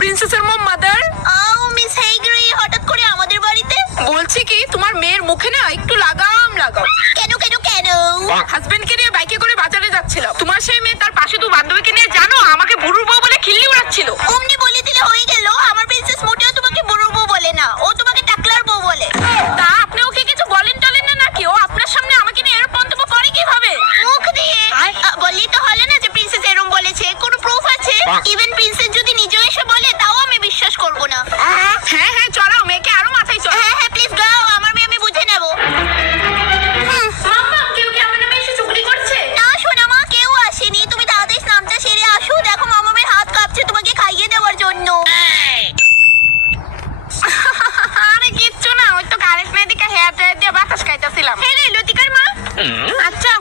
প্রিন্সেসের মম mother আও miss হেইগ্রি হঠাৎ করে আমাদের বাড়িতে? বলছি কি তোমার মেয়ের মুখে না একটু লাগাম লাগাও কেন কেন কেন? হাজবেন্ডকে নিয়ে বাইকে করে বাজারে যাচ্ছিল তোমার সেই মেয়ে তার পাশে তো বান্ধবীকে নিয়ে জানো আমাকে বুড়ুর বউ বলে খিল্লি উড়াচ্ছিল। অমনি বলে দিলে হয়ে গেল আমার প্রিন্সেস মোটেও তোমাকে বুড়ো বউ বলে না ও তোমাকে টাকলার বউ বলে। তা আপনি ওকে কিছু বলেন টলেন না নাকি? ও আপনার সামনে আমাকে নিয়ে এরকম মন্তব্য করে কীভাবে? মুখ দিয়ে। বললেই তো হলো না যে প্রিন্সেস এরম বলেছে কোনো প্রুফ আছে? ইভেন প্রিন্সেস যদি বলে তাও আমি বিশ্বাস করব না। হ্যাঁ হ্যাঁ চলো মেয়েকে আরও মাথায় চলো। হ্যাঁ হ্যাঁ প্লিজ গাও আমার মেয়ে আমি বুঝে নেব। আরে না ওই তো নাই দিকে হেয়ার দিয়ে খাইতেছিলাম। আচ্ছা